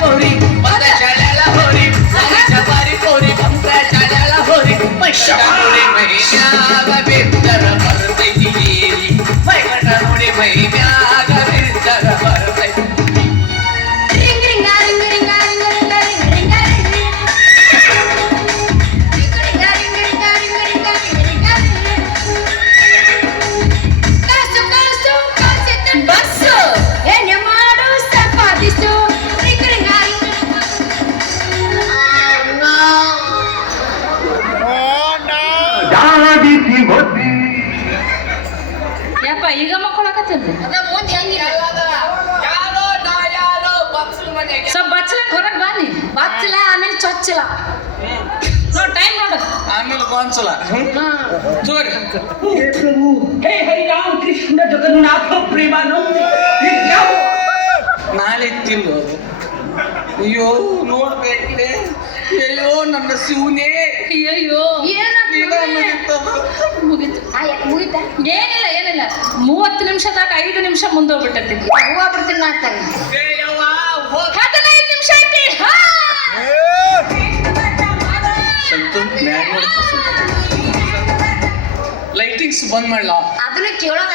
पोरी मला शाळेला होरी मला जबारी पोरी पंपरा शाळेला होरी महिन्याला बेबदर भरते गेली महिन्याला महिन्या ಯಪ್ಪ ಈಗ ಮಕ್ಕಳಾಕತ್ತೇನ್ರಿ ಸ್ವಲ್ಪ ಬಚ್ಚಲಕ್ಕೆ ಹೊರಗೆ ಬನ್ನಿ ಬಚ್ಚಲ ಆಮೇಲೆ ಚೊಚ್ಚಲ ನೋಡ್ ಟೈಮ್ ನೋಡು ಆಮೇಲೆ ಕೊಂಚಲ ಜೋರಿ ಹೇ ಪ್ರಭು ಹೇ ಹರಿರಾಮ್ ಕೃಷ್ಣ ಜಗನ್ನಾಥ ಪ್ರೇಮಾನೋ ನಾಳೆ ತಿನ್ನೋದು ಅಯ್ಯೋ ನೋಡ್ಬೇಕೇ ಅಯ್ಯೋ ನನ್ನ ಶಿವನೇ ಅಯ್ಯೋ ಏನ ಮುಗೀತು. ಆಯ್ತು ಮುಗಿತಾ? ಏನಿಲ್ಲ ಏನಿಲ್ಲ. ಮೂವತ್ತು ನಿಮಿಷದಾಗ ಐದು ನಿಮಿಷ ಮುಂದೋಗ್ಬಿಟ್ಟೈತಿ. ಹೂವ ಬಿಡ್ತೀನಿ ನಾತಾನೆ ಹದಿನೈದು ನಿಮಿಷ ಐತಿ. ಲೈಟಿಂಗ್ಸ್ ಬಂದ್ ಮಾಡ್ಲಾ? ಅದನ್ನ ಕೇಳೋಣ